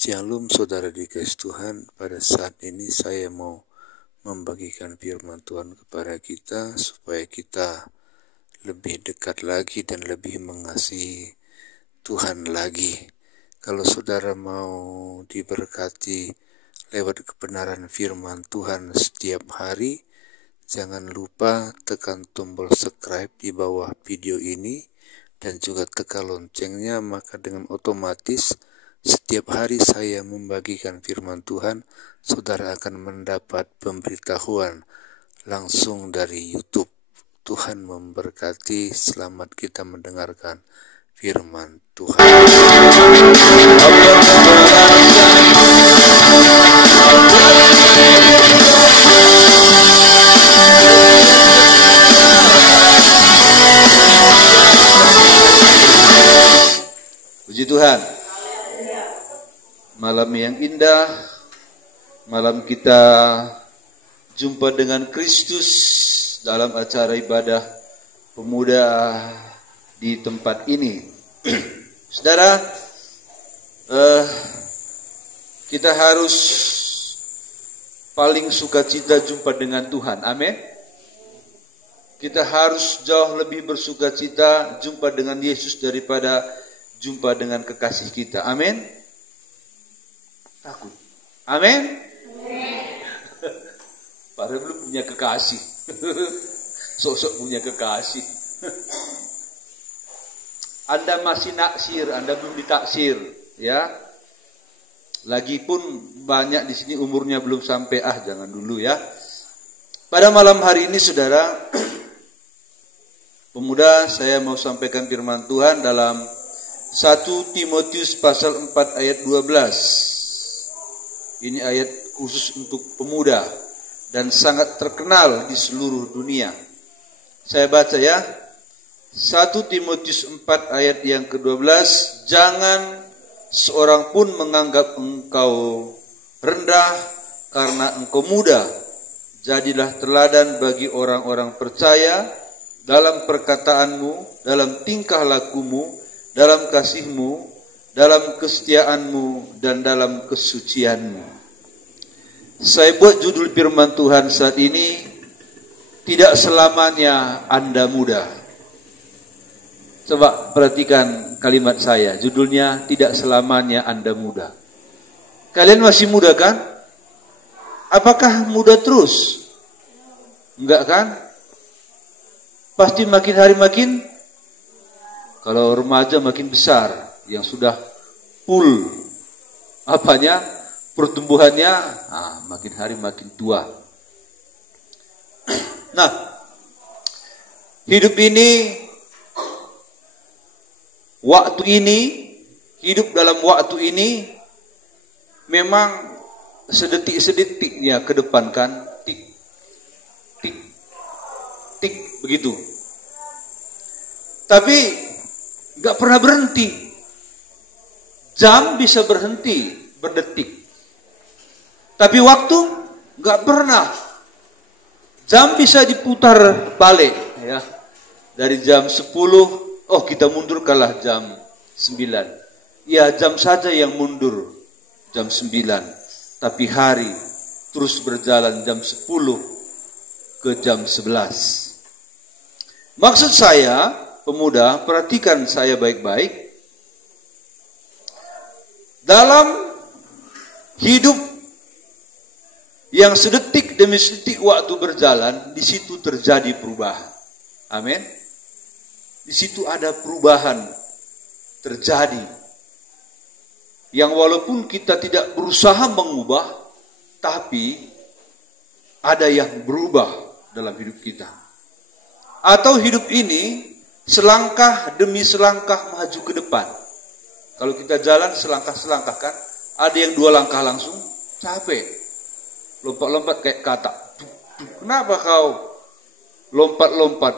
Shalom saudara dikasih Tuhan, pada saat ini saya mau membagikan firman Tuhan kepada kita supaya kita lebih dekat lagi dan lebih mengasihi Tuhan lagi. Kalau saudara mau diberkati lewat kebenaran firman Tuhan setiap hari, jangan lupa tekan tombol subscribe di bawah video ini dan juga tekan loncengnya, maka dengan otomatis setiap hari saya membagikan firman Tuhan, saudara akan mendapat pemberitahuan langsung dari YouTube. Tuhan memberkati, selamat kita mendengarkan firman Tuhan. Puji Tuhan. Malam yang indah, malam kita jumpa dengan Kristus dalam acara ibadah pemuda di tempat ini. Saudara, kita harus paling sukacita jumpa dengan Tuhan. Amin. Kita harus jauh lebih bersukacita jumpa dengan Yesus daripada jumpa dengan kekasih kita. Amin. Takut. Amin. Padahal belum punya kekasih. Sok-sok punya kekasih. Anda masih naksir, Anda belum ditaksir, ya. Lagipun banyak di sini umurnya belum sampai, jangan dulu ya. Pada malam hari ini saudara, pemuda, saya mau sampaikan firman Tuhan dalam 1 Timotius pasal 4 ayat 12. Ini ayat khusus untuk pemuda dan sangat terkenal di seluruh dunia. Saya baca ya. 1 Timotius 4 ayat yang ke-12. Jangan seorang pun menganggap engkau rendah karena engkau muda. Jadilah teladan bagi orang-orang percaya dalam perkataanmu, dalam tingkah lakumu, dalam kasihmu, dalam kesetiaanmu, dan dalam kesucianmu. Saya buat judul firman Tuhan saat ini, tidak selamanya Anda muda. Coba perhatikan kalimat saya, judulnya tidak selamanya Anda muda. Kalian masih muda kan? Apakah muda terus? Enggak kan? Pasti makin hari makin, kalau remaja makin besar, yang sudah full apanya pertumbuhannya, makin hari makin tua. Nah, hidup ini, waktu ini, hidup dalam waktu ini memang sedetik-sedetiknya ke depan kan, tik, tik, tik begitu. Tapi nggak pernah berhenti. Jam bisa berhenti berdetik, tapi waktu nggak pernah. Jam bisa diputar balik, ya. Dari jam 10, kita mundur kalah jam 9. Ya, jam saja yang mundur jam 9, tapi hari terus berjalan jam 10 ke jam 11. Maksud saya, pemuda, perhatikan saya baik-baik. Dalam hidup yang sedetik demi sedetik waktu berjalan, di situ terjadi perubahan. Amin. Di situ ada perubahan terjadi. Yang walaupun kita tidak berusaha mengubah, tapi ada yang berubah dalam hidup kita. Atau hidup ini selangkah demi selangkah maju ke depan. Kalau kita jalan selangkah-selangkah kan, ada yang 2 langkah langsung, capek. Lompat-lompat kayak katak. Kenapa kau lompat-lompat?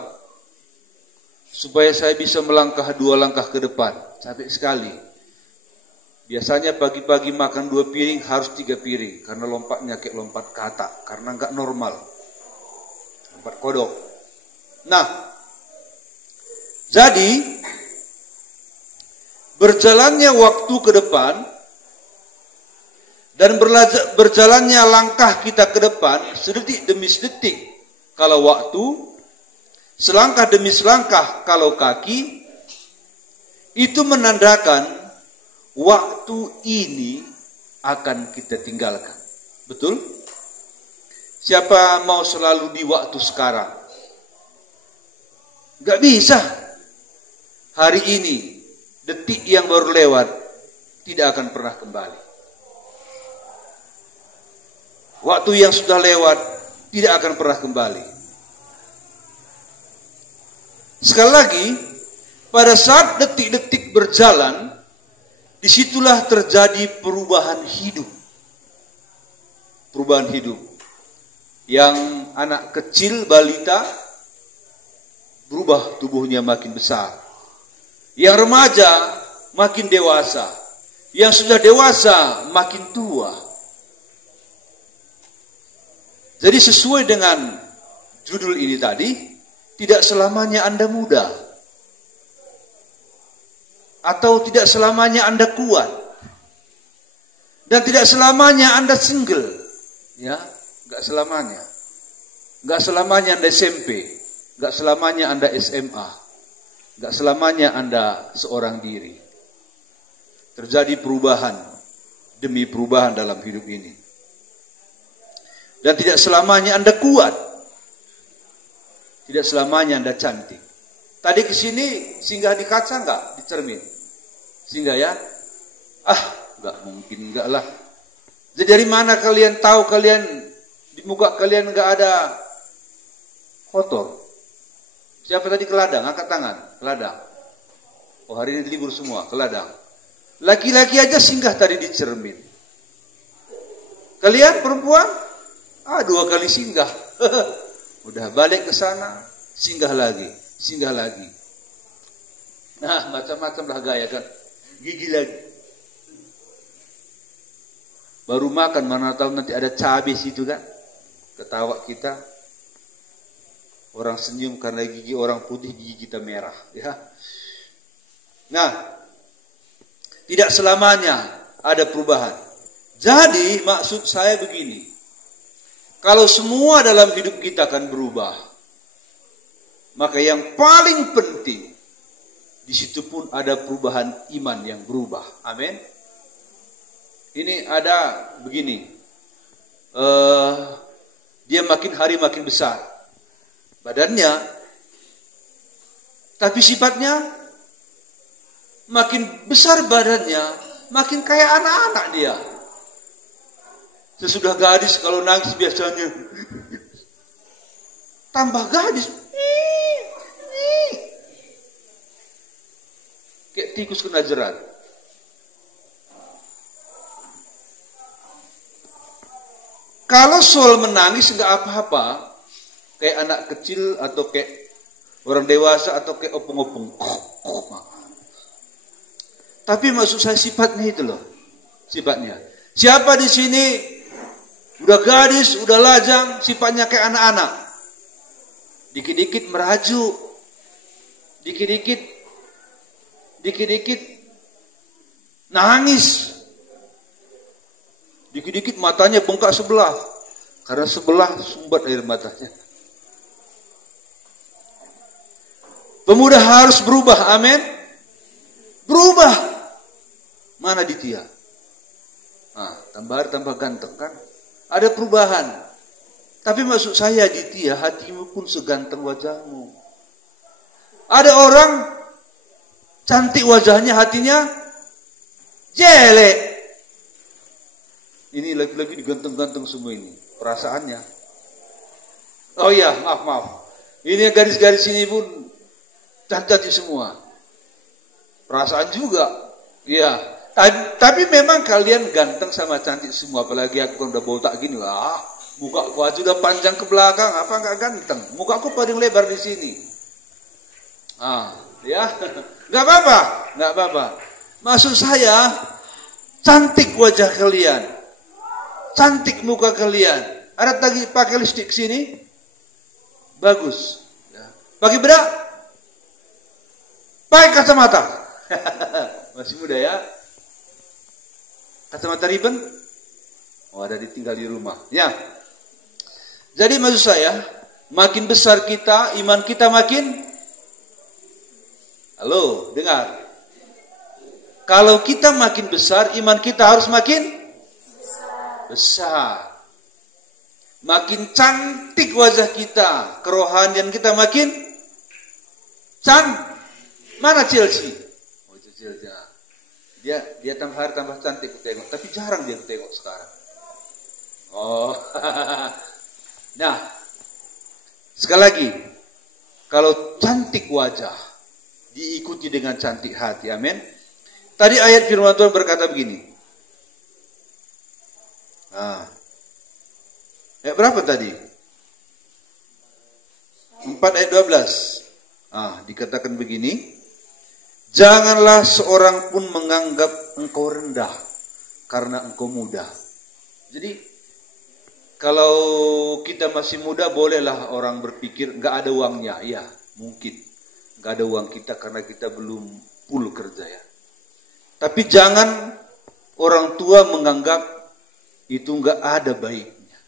Supaya saya bisa melangkah 2 langkah ke depan. Capek sekali. Biasanya pagi-pagi makan 2 piring, harus 3 piring. Karena lompatnya kayak lompat katak. Karena enggak normal. Lompat kodok. Nah, jadi, berjalannya waktu ke depan Dan berjalannya langkah kita ke depan, sedetik demi sedetik kalau waktu, selangkah demi selangkah kalau kaki, itu menandakan waktu ini akan kita tinggalkan. Betul? Siapa mau selalu di waktu sekarang? Gak bisa. Hari ini, detik yang baru lewat, tidak akan pernah kembali. Waktu yang sudah lewat, tidak akan pernah kembali. Sekali lagi, pada saat detik-detik berjalan, disitulah terjadi perubahan hidup. Perubahan hidup. Yang anak kecil, balita, berubah tubuhnya makin besar. Yang remaja, makin dewasa. Yang sudah dewasa, makin tua. Jadi sesuai dengan judul ini tadi, tidak selamanya Anda muda. Atau tidak selamanya Anda kuat. Dan tidak selamanya Anda single. Ya, enggak selamanya. Enggak selamanya Anda SMP. Enggak selamanya Anda SMA. Enggak selamanya Anda seorang diri. Terjadi perubahan demi perubahan dalam hidup ini. Dan tidak selamanya Anda kuat. Tidak selamanya Anda cantik. Tadi ke sini singgah di kaca enggak? Di cermin? Singgah ya? Enggak mungkin, enggak lah. Jadi dari mana kalian tahu kalian di muka kalian enggak ada kotor? Siapa tadi ke ladang? Angkat tangan. Ke ladang. Oh, hari ini libur semua. Ke ladang. Laki-laki aja singgah tadi di cermin. Kalian perempuan? 2 kali singgah. Udah balik ke sana, singgah lagi, singgah lagi. Nah, macam-macam lah gaya kan. Gigi lagi. Baru makan, mana tahu nanti ada cabai situ kan. Ketawa kita. Orang senyum karena gigi orang putih, gigi kita merah. Ya. Nah, tidak selamanya ada perubahan. Jadi maksud saya begini. Kalau semua dalam hidup kita akan berubah, maka yang paling penting, di situ pun ada perubahan iman yang berubah. Amin. Ini ada begini, dia makin hari makin besar badannya, tapi sifatnya makin besar badannya, makin kayak anak-anak dia. Sesudah gadis kalau nangis biasanya tambah gadis. Kayak tikus kena jerat. Kalau soal menangis enggak apa-apa, kayak anak kecil atau kayak orang dewasa atau kayak opung-opung. Tapi maksud saya sifatnya itu loh. Sifatnya. Siapa di sini udah gadis, udah lajang, sifatnya kayak anak-anak. Dikit-dikit merajuk. Dikit-dikit nangis. Dikit-dikit matanya bengkak sebelah. Karena sebelah sumbat air matanya. Pemuda harus berubah, amin. Berubah. Mana Ditya? Tambah ganteng kan? Ada perubahan. Tapi maksud saya Ditya, hatimu pun seganteng wajahmu. Ada orang cantik wajahnya, hatinya jelek. Ini lagi-lagi diganteng-ganteng semua ini. Perasaannya. Oh iya, maaf. Ini garis-garis ini pun cantik semua. Perasaan juga. Iya. Tapi memang kalian ganteng sama cantik semua. Apalagi aku kan udah botak gini. Muka aku aja udah panjang ke belakang. Apa enggak ganteng? Muka aku paling lebar di sini. Ya. Enggak apa-apa. Maksud saya, cantik wajah kalian. Cantik muka kalian. Ada lagi pakai lipstik sini? Bagus. Pakai bedak? Pakai kacamata. Masih muda ya. Kacamata ribbon? Oh, ada ditinggal di rumah. Ya. Jadi maksud saya, makin besar kita, iman kita makin. Halo, dengar. Kalau kita makin besar, iman kita harus makin besar. Makin cantik wajah kita, kerohanian kita makin Mana Chelsea? Oh, itu Chelsea. Dia tambah hari tambah cantik ku tengok, tapi jarang dia ku tengok sekarang. Oh. Nah, sekali lagi, kalau cantik wajah diikuti dengan cantik hati, amin. Tadi ayat firman Tuhan berkata begini. Ayat berapa tadi? 4 ayat 12. Dikatakan begini. Janganlah seorang pun menganggap engkau rendah karena engkau muda. Jadi kalau kita masih muda bolehlah orang berpikir nggak ada uangnya. Ya, mungkin nggak ada uang kita karena kita belum full kerja ya. Tapi jangan orang tua menganggap itu nggak ada baiknya.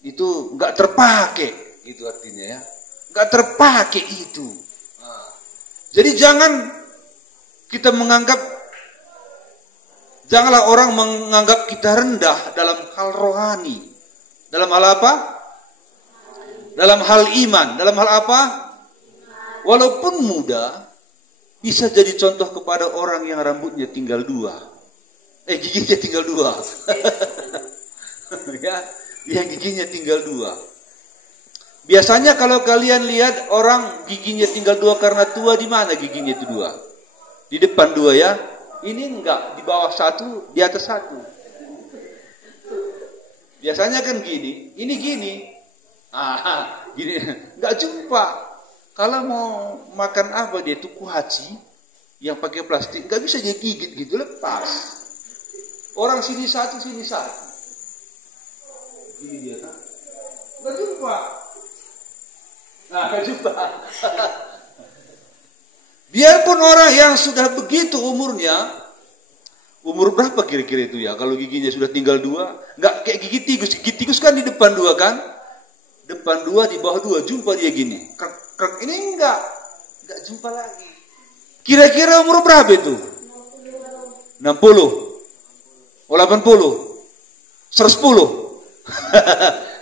Itu nggak terpakai, itu artinya ya. Nggak terpakai itu. Jadi janganlah orang menganggap kita rendah dalam hal rohani. Dalam hal apa? Dalam hal iman. Dalam hal apa? Walaupun muda, bisa jadi contoh kepada orang yang rambutnya tinggal 2. Giginya tinggal 2. Ya, yang giginya tinggal 2. Biasanya kalau kalian lihat orang giginya tinggal 2 karena tua, di mana giginya itu 2? Di depan 2 ya. Ini enggak, di bawah 1, di atas 1. Biasanya kan gini, ini gini. Gini, enggak jumpa. Kalau mau makan apa dia tuku haji yang pakai plastik, enggak bisa dia gigit gitu, lepas. Orang sini 1, sini 1. Gini dia kan. Enggak jumpa. Jumpa. Biarpun orang yang sudah begitu umurnya, umur berapa kira-kira itu ya? Kalau giginya sudah tinggal 2, nggak kayak gigi tikus. Gigi tikus kan di depan 2 kan? Depan 2, di bawah 2, jumpa dia gini. Krek, ini enggak jumpa lagi. Kira-kira umur berapa itu? 60. Oh, 80. 110.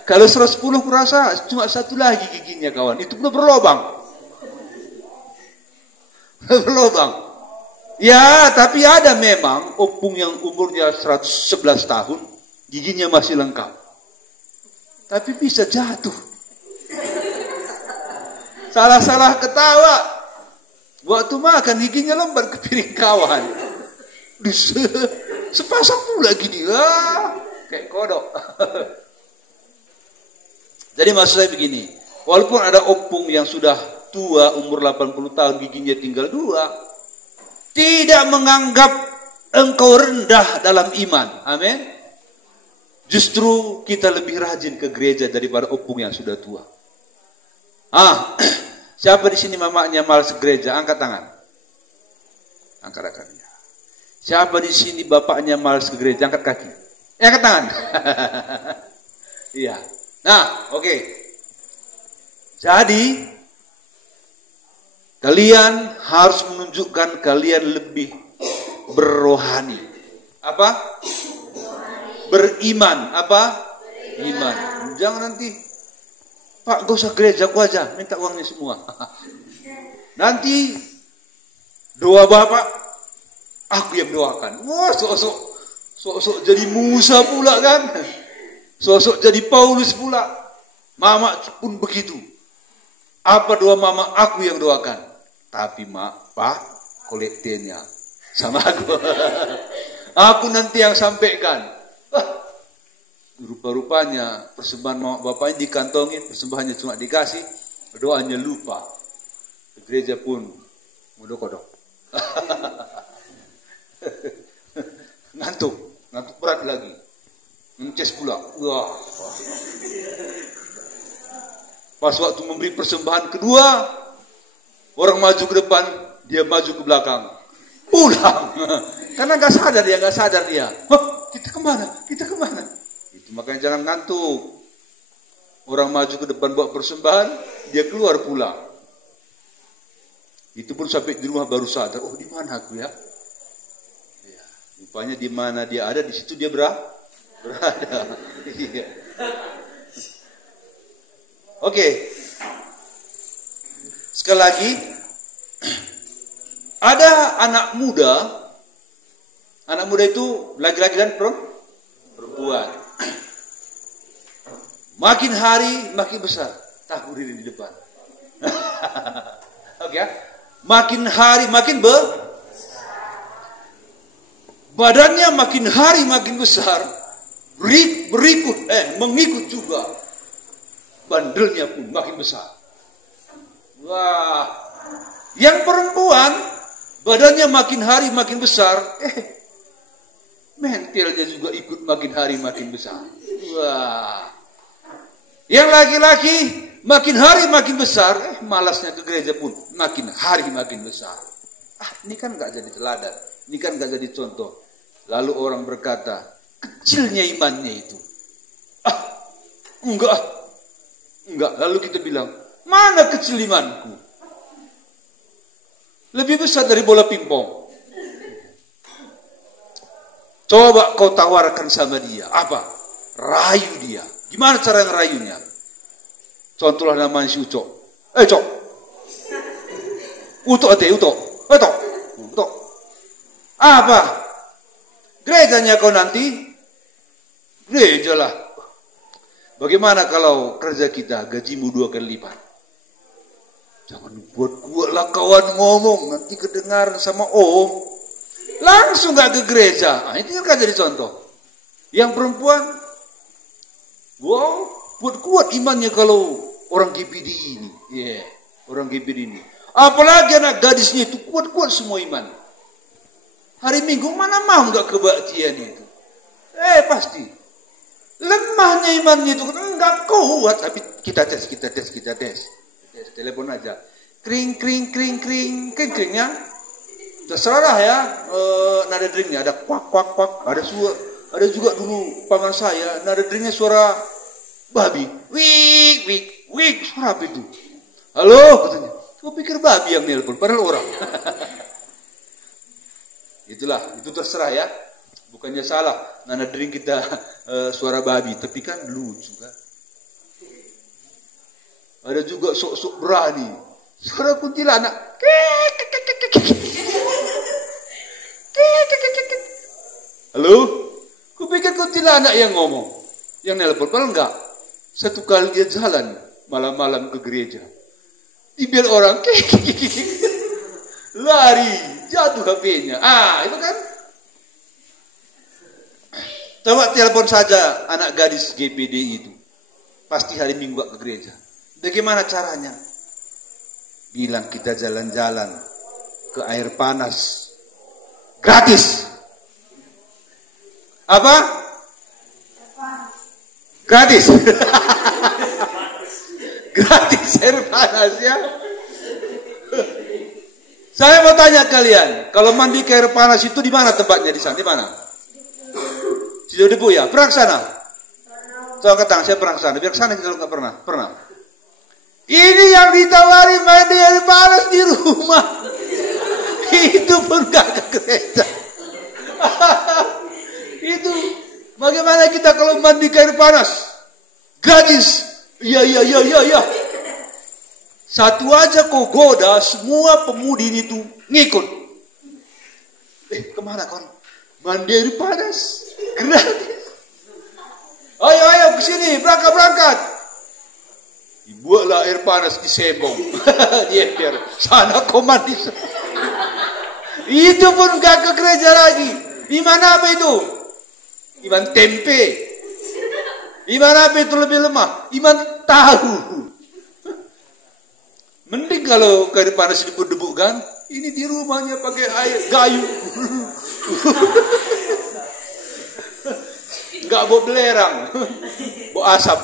Kalau 110 kurasa cuma 1 lagi giginya kawan. Itu belum berlobang. Berlobang. Ya, tapi ada memang opung yang umurnya 111 tahun, giginya masih lengkap. Tapi bisa jatuh. Salah-salah ketawa. Waktu makan giginya lembar ke piring kawan. Sepasang pula gini. Kayak kodok. Jadi maksud saya begini, walaupun ada opung yang sudah tua, umur 80 tahun, giginya tinggal 2, tidak menganggap engkau rendah dalam iman. Amin. Justru kita lebih rajin ke gereja daripada opung yang sudah tua. Siapa di sini mamanya malas ke gereja? Angkat tangan. Angkat tangannya. Siapa di sini bapaknya malas ke gereja? Angkat kaki. Angkat tangan. Iya. Nah, oke. Jadi, kalian harus menunjukkan kalian lebih berrohani. Apa? Beriman. Apa? Iman. Jangan nanti, Pak, gak usah gereja, aku aja minta uangnya semua. Nanti doa Bapak, aku yang doakan. Wah, sok-sok jadi Musa pula kan. Sosok jadi Paulus pula. Mama pun begitu. Apa doa mama? Aku yang doakan. Tapi Pak, kolektenya sama aku. Aku nanti yang sampaikan. Rupa-rupanya persembahan mama bapaknya dikantongin, persembahannya cuma dikasih, doanya lupa. Gereja pun modok-kodok. Ngantuk berat lagi. Mences pula. Wah. Pas waktu memberi persembahan kedua, orang maju ke depan, dia maju ke belakang. Pulang. Karena nggak sadar dia. kita kemana? Kita kemana? Itu makanya jangan ngantuk. Orang maju ke depan bawa persembahan, dia keluar pulang. Itu pun sampai di rumah baru sadar, oh di mana aku ya? Ya, rupanya di mana dia ada, di situ dia berada. Iya. Oke. Sekali lagi, ada anak muda. Anak muda itu laki-laki dan perempuan. Makin hari makin besar. Tak berdiri di depan. Oke ya. Makin hari makin badannya makin hari makin besar. Mengikut juga. Bandelnya pun makin besar. Wah. Yang perempuan badannya makin hari makin besar. Mentalnya juga ikut makin hari makin besar. Wah. Yang laki-laki makin hari makin besar, malasnya ke gereja pun makin hari makin besar. Ini kan gak jadi teladan, ini kan gak jadi contoh. Lalu orang berkata, kecilnya imannya itu. Enggak. Lalu kita bilang, mana kecil imanku? Lebih besar dari bola pingpong. Coba kau tawarkan sama dia. Apa? Rayu dia. Gimana cara ngerayunya? Contohlah namanya si Ucok. Cok. Utok. Apa? Gerejanya kau nanti? Gereja lah. Bagaimana kalau kerja kita gajimu 2 kali lipat? Jangan buat kuatlah kawan ngomong. Nanti kedengaran sama om. Langsung gak ke gereja. Itu kan jadi contoh. Yang perempuan, wow, kuat imannya kalau orang GPD ini. Orang GPD ini. Apalagi anak gadisnya itu kuat semua iman. Hari Minggu mana mau gak kebaktian itu? Pasti. Lemahnya imannya itu enggak kuat. Tapi kita tes. Telepon aja. Kring ya. Terserah ya. Nada deringnya ada kuak. Ada juga dulu paman saya, nada deringnya suara babi. Wik, suara apa itu? Halo, katanya. Kau pikir babi yang nelpon, padahal orang. Itulah, itu terserah ya. Bukannya salah, nada dering kita suara babi, tapi kan lucu kan. Ada juga sok-sok berani. Suara kuntilanak. Halo? Kupikir kuntilanak yang ngomong, yang nelpon, padahal enggak. Satu kali dia jalan malam-malam ke gereja, dibiar orang, lari, jatuh HP-nya. Itu kan. Coba telepon saja anak gadis GPD itu, pasti hari Minggu ke gereja. Bagaimana caranya? Bilang kita jalan-jalan ke air panas, gratis. Apa? Gratis. Gratis air panas ya. Saya mau tanya kalian, kalau mandi ke air panas itu di mana tempatnya di sana? Di mana? Sido Debu ya. Pernah ke sana? Coba ketang, saya pernah ke sana. Biar ke sana kita nggak pernah. Pernah. Ini yang ditawari mandi air panas di rumah. Itu pun gak ke gereja. Itu bagaimana kita kalau mandi ke air panas? Gratis. Iya. Satu aja kau goda, semua pemudi itu ngikut. Kemana kon? Mandi air panas. Gratis. Ayo kesini, berangkat. Dibuatlah air panas di Sembong. Di ember. Sana kau mandi. Itu pun gak ke gereja lagi. Iman apa itu? Iman tempe. Iman apa itu lebih lemah? Iman tahu. Mending kalau air panas debu-debu kan. Ini di rumahnya pakai air gayu. Enggak bawa belerang. Bawa asap.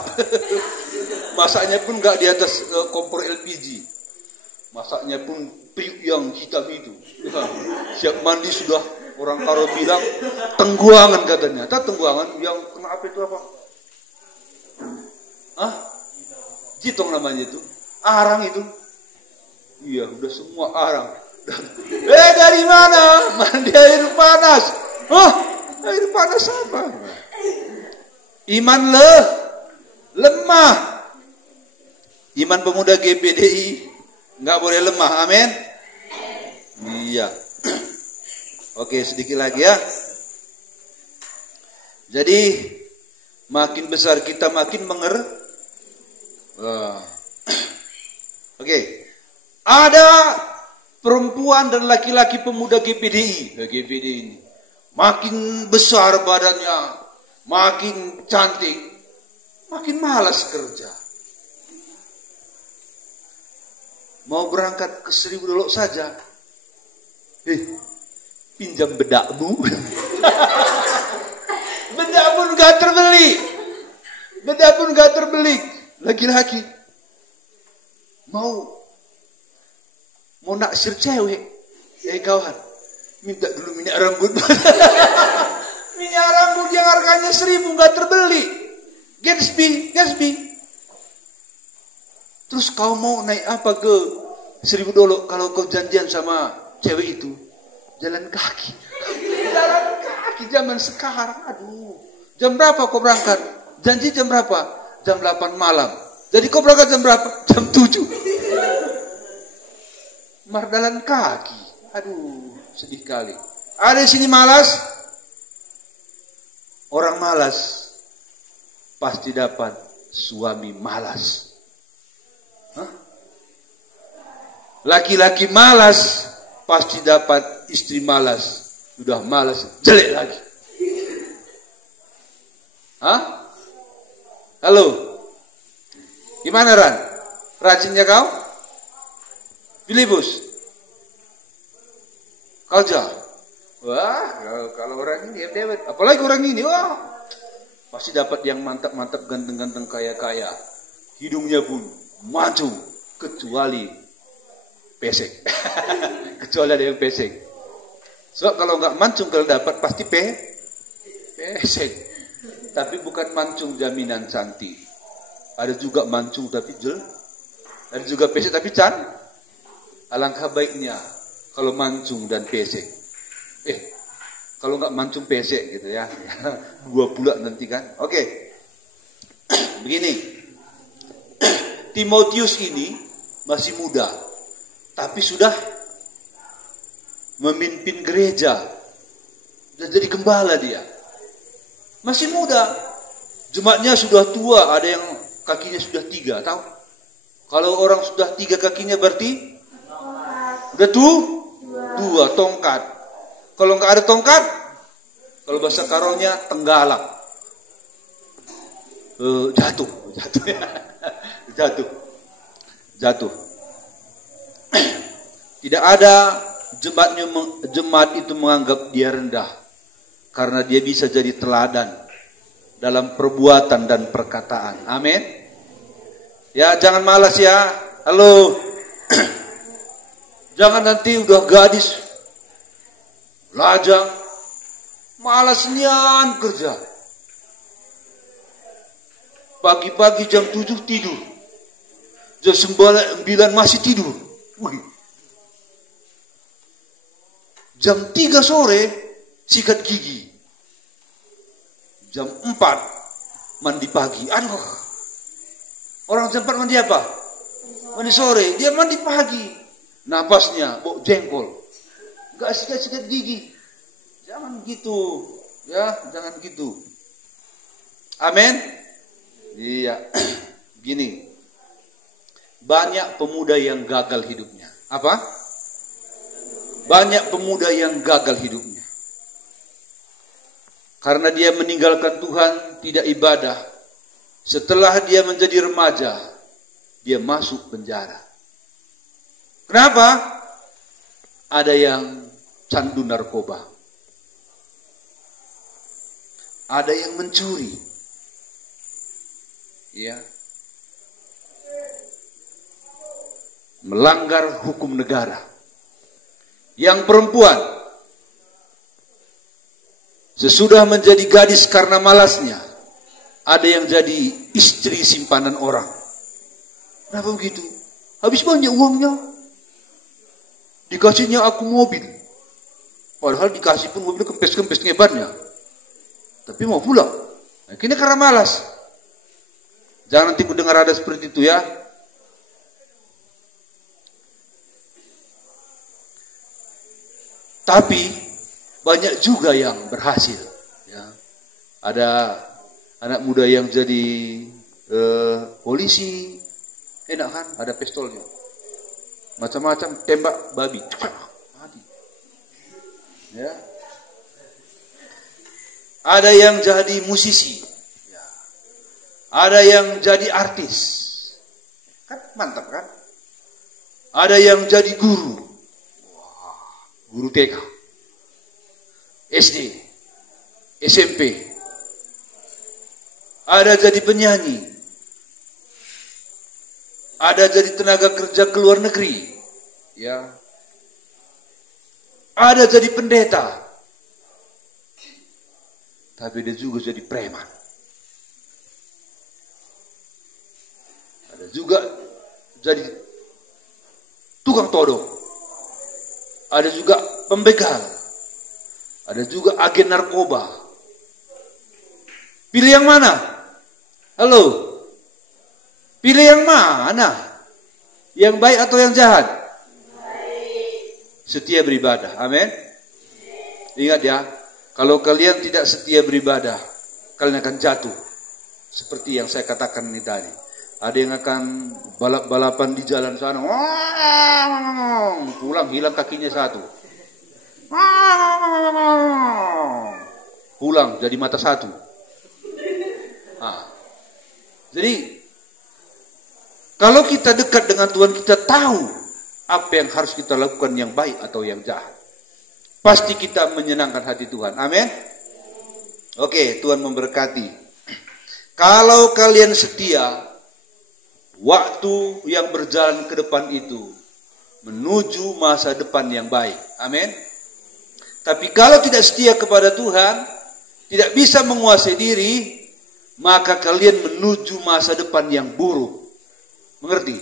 Masaknya pun enggak di atas kompor LPG. Masaknya pun periuk yang hitam itu. Siap mandi sudah Orang Karo bilang tengguangan katanya. Tak tengguangan yang kena apa itu apa? Hah? Jitong namanya itu. Arang itu. Iya, udah semua arang. Dari mana? Mandi air panas. Hah? Air panas apa? Iman lemah. Iman pemuda GPDI nggak boleh lemah. Amin. Iya. Oke, sedikit lagi ya. Jadi makin besar kita makin Oke. Ada perempuan dan laki-laki pemuda GPDI ini. Makin besar badannya, makin cantik, makin malas kerja. Mau berangkat ke Seribu Dolok saja. Pinjam bedakmu. Bedak pun gak terbeli. Bedak pun gak terbeli. Laki-laki. Mau naksir cewek. Kawan. Minta dulu minyak rambut. Minyak rambut yang harganya 1.000 gak terbeli. Gatsby. Terus kau mau naik apa ke Seribu Dolok kalau kau janjian sama cewek itu? Jalan kaki. Jalan kaki zaman sekarang. Aduh. Jam berapa kau berangkat? Janji jam berapa? Jam 8 malam. Jadi kau berangkat jam berapa? Jam 7. Mardalan kaki. Aduh, sedih kali. Ada di sini malas? Orang malas pasti dapat suami malas. Hah? Laki-laki malas pasti dapat istri malas. Sudah malas, jelek lagi. Hah? Halo? Gimana Ran? Rajinnya kau? Filipus? Kau jauh? Wah, kalau orang ini dewet. Apalagi orang ini, wah. Pasti dapat yang mantap-mantap, ganteng-ganteng, kaya-kaya. Hidungnya pun maju. Kecuali pesek. Kecuali ada yang pesek. Sebab kalau nggak mancung kalau dapat pasti pesek. Tapi bukan mancung jaminan cantik. Ada juga mancung tapi ada juga pesek tapi alangkah baiknya kalau mancung dan pesek. Kalau nggak mancung pesek gitu ya. Dua pula nanti kan. Oke. Begini. Timotius ini masih muda. Tapi sudah memimpin gereja. Sudah jadi gembala dia. Masih muda. Jemaatnya sudah tua. Ada yang kakinya sudah 3. Tahu? Kalau orang sudah 3 kakinya berarti? Udah tua. Tongkat. Kalau nggak ada tongkat. Kalau bahasa Karonya tenggalak. Jatuh. Jatuh. Tidak ada jemaat itu menganggap dia rendah. Karena dia bisa jadi teladan dalam perbuatan dan perkataan. Amin. Ya, jangan malas ya. Halo. Jangan nanti udah gadis lajang malas nian kerja. Pagi-pagi jam 7 tidur. Jam 9 masih tidur. Wih. Jam 3 sore sikat gigi. Jam 4 mandi pagi. Aduh. Orang jam 4 mandi apa? Mandi sore. Dia mandi pagi. Napasnya bau jengkol. Enggak sikat gigi. Jangan gitu. Ya, jangan gitu. Amin. Iya. Gini. Banyak pemuda yang gagal hidupnya. Apa? Banyak pemuda yang gagal hidupnya. Karena dia meninggalkan Tuhan, tidak ibadah. Setelah dia menjadi remaja, dia masuk penjara. Kenapa? Ada yang candu narkoba. Ada yang mencuri. Ya. Melanggar hukum negara. Yang perempuan Sesudah menjadi gadis karena malasnya, ada yang jadi istri simpanan orang. Kenapa begitu? Habis banyak uangnya. Dikasihnya aku mobil. Padahal dikasih pun mobil kempes-kempes ngebarnya. Tapi mau pulang. Akhirnya karena malas. Jangan nanti ku dengar ada seperti itu ya. Tapi banyak juga yang berhasil. Ya. Ada anak muda yang jadi polisi, enak kan? Ada pistolnya, macam-macam, tembak babi, mati. Ya. Ada yang jadi musisi, ya. Ada yang jadi artis, kan mantap kan? Ada yang jadi guru, guru TK, SD, SMP. Ada jadi penyanyi, ada jadi tenaga kerja ke luar negeri, ya. Ada jadi pendeta, tapi dia juga jadi preman. Ada juga jadi tukang todong. Ada juga pembegal. Ada juga agen narkoba. Pilih yang mana? Halo? Pilih yang mana? Yang baik atau yang jahat? Setia beribadah. Amin. Ingat ya, kalau kalian tidak setia beribadah, kalian akan jatuh. Seperti yang saya katakan ini tadi. Ada yang akan balap-balapan di jalan sana. Pulang hilang kakinya satu. Pulang jadi mata satu. Jadi kalau kita dekat dengan Tuhan, kita tahu apa yang harus kita lakukan, yang baik atau yang jahat. Pasti kita menyenangkan hati Tuhan. Amin. Oke, Tuhan memberkati. Kalau kalian setia, waktu yang berjalan ke depan itu menuju masa depan yang baik. Amin. Tapi kalau tidak setia kepada Tuhan, tidak bisa menguasai diri, maka kalian menuju masa depan yang buruk. Mengerti?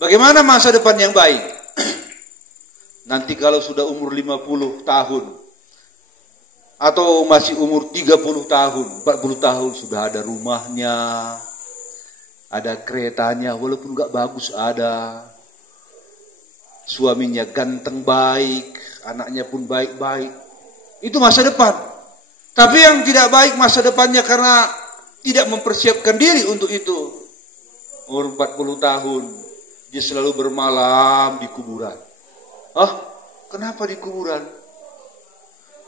Bagaimana masa depan yang baik? Nanti kalau sudah umur 50 tahun, atau masih umur 30 tahun, 40 tahun, sudah ada rumahnya, ada keretanya, walaupun gak bagus ada. Suaminya ganteng baik, anaknya pun baik-baik. Itu masa depan. Tapi yang tidak baik masa depannya karena tidak mempersiapkan diri untuk itu. Umur 40 tahun, dia selalu bermalam di kuburan. Kenapa di kuburan?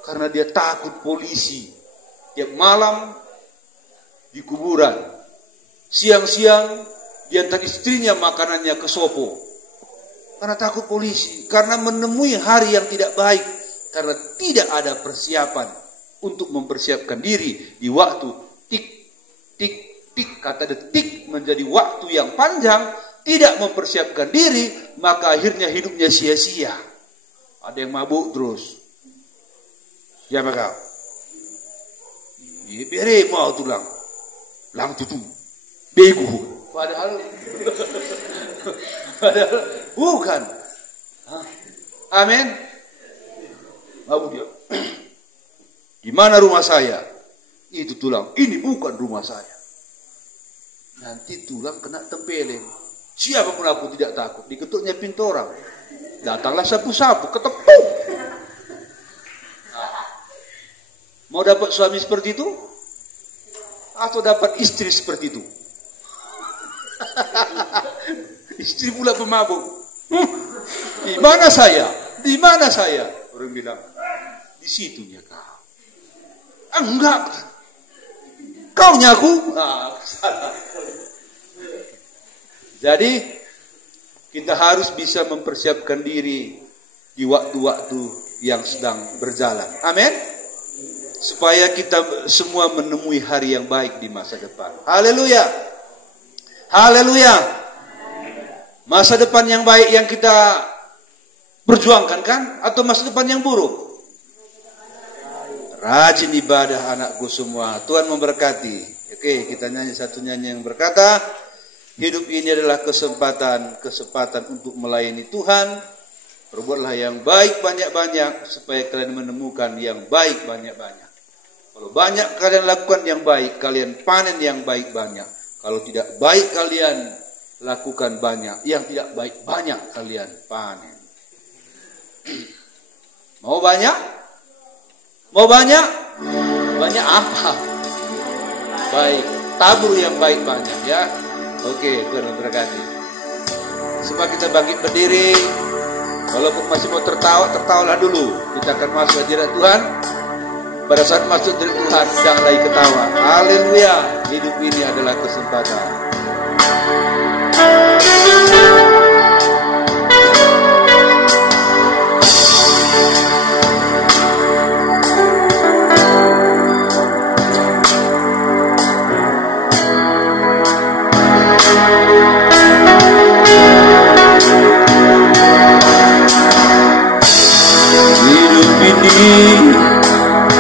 Karena dia takut polisi. Tiap malam di kuburan. Siang-siang dia antar istrinya makanannya ke sopo. Karena takut polisi. Karena menemui hari yang tidak baik. Karena tidak ada persiapan untuk mempersiapkan diri di waktu tik, tik, tik. Kata detik menjadi waktu yang panjang. Tidak mempersiapkan diri, maka akhirnya hidupnya sia-sia. Ada yang mabuk terus. Siapa kau? Biar mau tulang. Lang tutu. Begu. Padahal bukan. Amin. Mabuk dia. Di mana rumah saya? Itu tulang. Ini bukan rumah saya. Nanti tulang kena tempeleng. Siapa pun aku tidak takut. Diketuknya pintu orang. Datanglah sapu-sapu, ketepuk. Mau dapat suami seperti itu? Atau dapat istri seperti itu? Istri pula pemabuk. Di mana saya? Di mana saya? Orang bilang, di situnya kau. Enggak. Kau nyaku? Salah. Jadi kita harus bisa mempersiapkan diri di waktu-waktu yang sedang berjalan. Amin. Supaya kita semua menemui hari yang baik di masa depan. Haleluya. Haleluya. Masa depan yang baik yang kita perjuangkan kan? Atau masa depan yang buruk? rajin ibadah anakku semua. Tuhan memberkati. Oke, kita nyanyi satu nyanyi yang berkata, hidup ini adalah kesempatan untuk melayani Tuhan. Perbuatlah yang baik banyak-banyak supaya kalian menemukan yang baik banyak-banyak. Kalau banyak kalian lakukan yang baik, kalian panen yang baik banyak. Kalau tidak baik kalian lakukan banyak, yang tidak baik banyak kalian panen. Mau banyak? Mau banyak? Banyak apa? Baik, tabur yang baik banyak ya. Oke, Tuhan memberkati. Sebab kita bangkit berdiri. Walaupun masih mau tertawa, tertawalah dulu. Kita akan masuk hadirat Tuhan. Pada saat masuk dari Tuhan, jangan lagi ketawa. Haleluya. Hidup ini adalah kesempatan.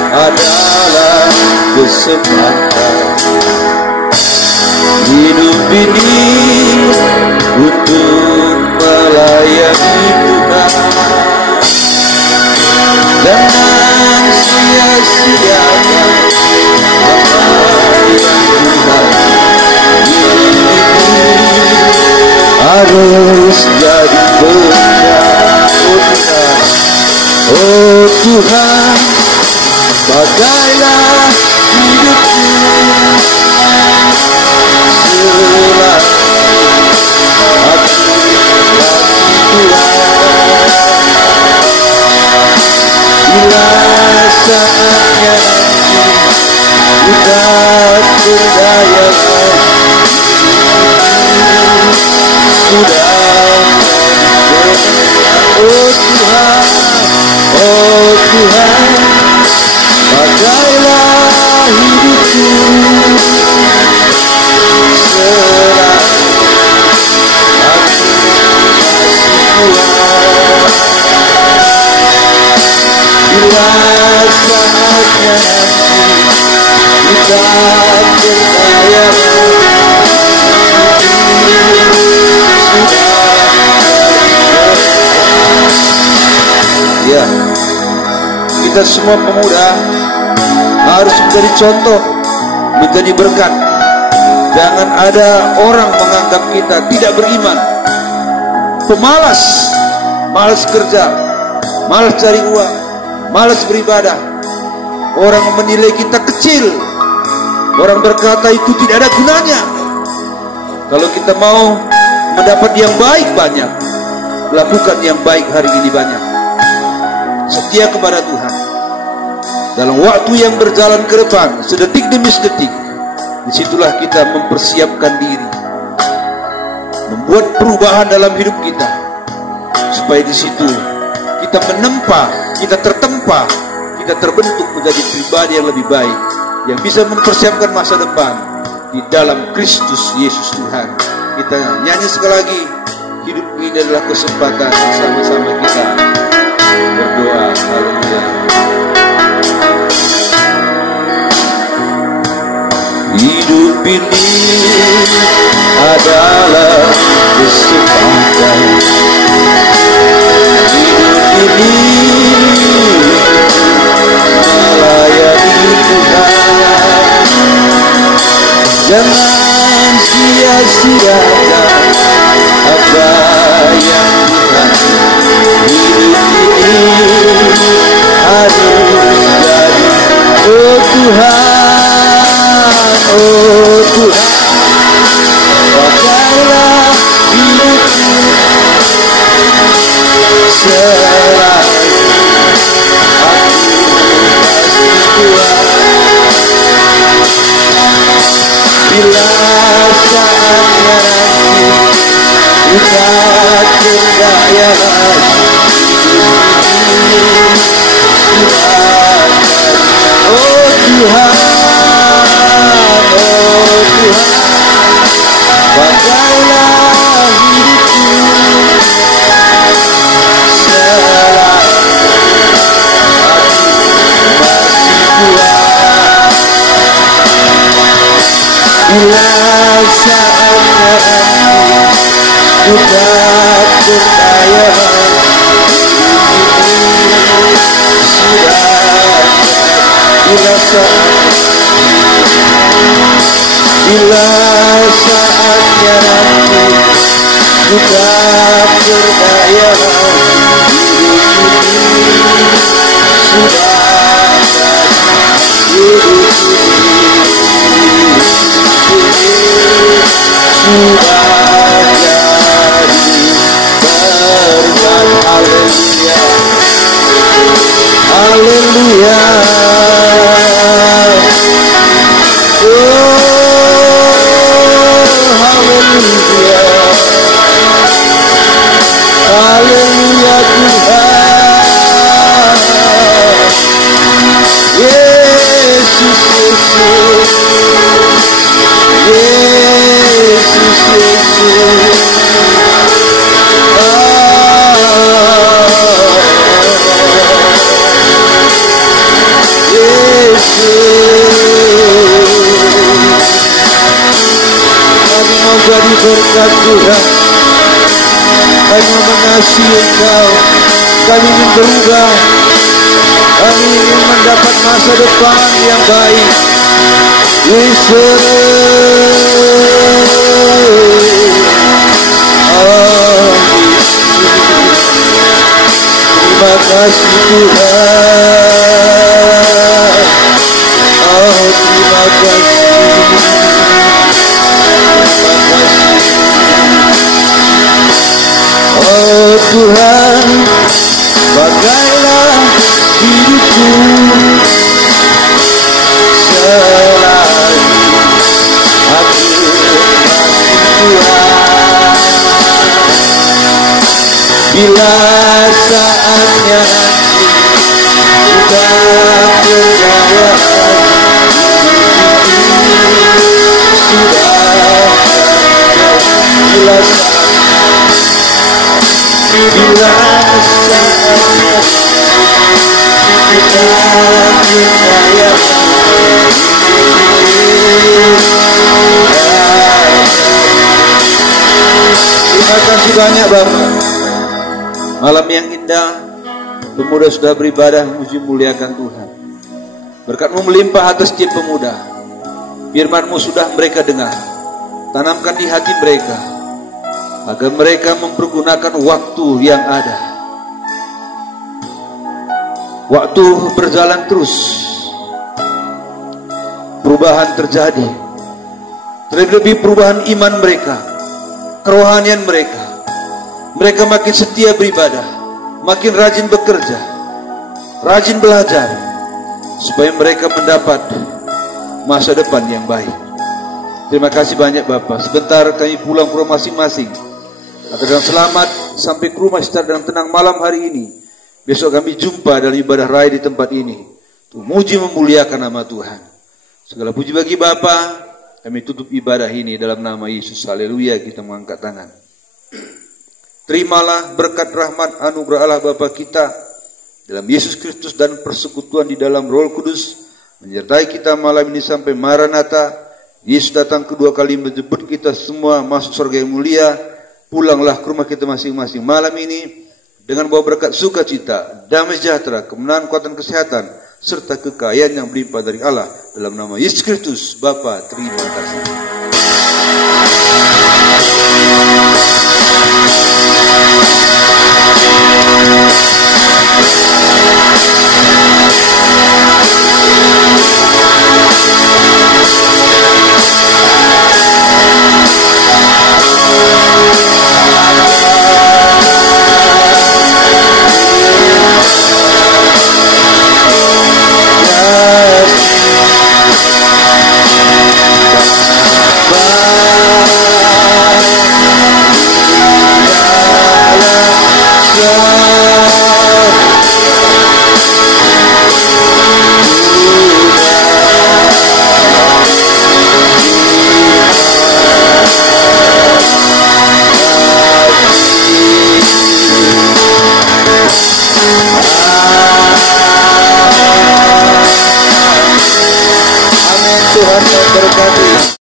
Adalah kesempatan. Hidup ini untuk melayani Tuhan. Jangan sia-siakan apa yang Tuhan. Hidup ini harus jadi berkat. Oh Tuhan, pakailah hidupku selama aku kasih Tuhan. Bila saatnya kita berdayakan sudah. Oh Tuhan, oh Tuhan, pakailah hidupku selama aku kasih Tuhan. Bila saatnya kita berdayakan sudah. Ya, kita semua pemuda harus menjadi contoh, menjadi berkat. Jangan ada orang menganggap kita tidak beriman, pemalas, malas kerja, malas cari uang, malas beribadah. Orang menilai kita kecil, orang berkata itu tidak ada gunanya. Kalau kita mau mendapat yang baik banyak, lakukan yang baik hari ini banyak. Setia kepada Tuhan. Dalam waktu yang berjalan ke depan, sedetik demi sedetik, disitulah kita mempersiapkan diri, membuat perubahan dalam hidup kita, supaya di situ kita menempa, kita tertempa, kita terbentuk menjadi pribadi yang lebih baik, yang bisa mempersiapkan masa depan di dalam Kristus Yesus Tuhan. Kita nyanyi sekali lagi, hidup ini adalah kesempatan sama-sama kita berdoa. Haleluya. Hidup ini adalah kesempatan. Hidup ini melayani Tuhan. Jangan sia-siakan apa yang Tuhan. Hidup ini harus jadi. Oh Tuhan, oh Tuhan, pakailah hidupku selama aku kasih Tuhan. Bila saatnya nanti kita berdaya lagi, oh Tuhan, pakailah hidupku selama aku masih Bila saatnya aku sudah berdaya, bila saatnya aku sudah berdaya, haleluya. Haleluya Tuhan. Yesus, kami mau jadi berkat Tuhan, kami mengasihi Engkau, kami ingin berubah, kami ingin mendapat masa depan yang baik. Yesus, terima kasih Tuhan. Terima kasih. Oh Tuhan, bagailah hidupku selagi aku masih Tuhan. Bila saatnya sudah berdaya, bila saatnya kita berdaya, terima kasih banyak Bapak. Malam yang indah, pemuda sudah beribadah memuji muliakan Tuhan. Berkat-Mu melimpah atas setiap pemuda. Firman-Mu sudah mereka dengar, tanamkan di hati mereka, agar mereka mempergunakan waktu yang ada. Waktu berjalan terus, perubahan terjadi, terlebih perubahan iman mereka, kerohanian mereka. Mereka makin setia beribadah, makin rajin bekerja, rajin belajar, supaya mereka mendapat masa depan yang baik. Terima kasih banyak Bapak. Sebentar kami pulang ke rumah masing-masing, agar dengan selamat sampai ke rumah secara dengan tenang malam hari ini. Besok kami jumpa dalam ibadah raya di tempat ini, untuk muji memuliakan nama Tuhan. Segala puji bagi Bapa. Kami tutup ibadah ini dalam nama Yesus. Haleluya. Kita mengangkat tangan. Terimalah berkat rahmat anugerah Allah Bapa kita dalam Yesus Kristus dan persekutuan di dalam Roh Kudus menyertai kita malam ini sampai Maranatha. Yesus datang kedua kali menjemput kita semua masuk surga yang mulia. Pulanglah ke rumah kita masing-masing malam ini dengan bawa berkat sukacita, damai sejahtera, kemenangan, kekuatan, kesehatan, serta kekayaan yang berlimpah dari Allah. Dalam nama Yesus Kristus, Bapa, terima kasih.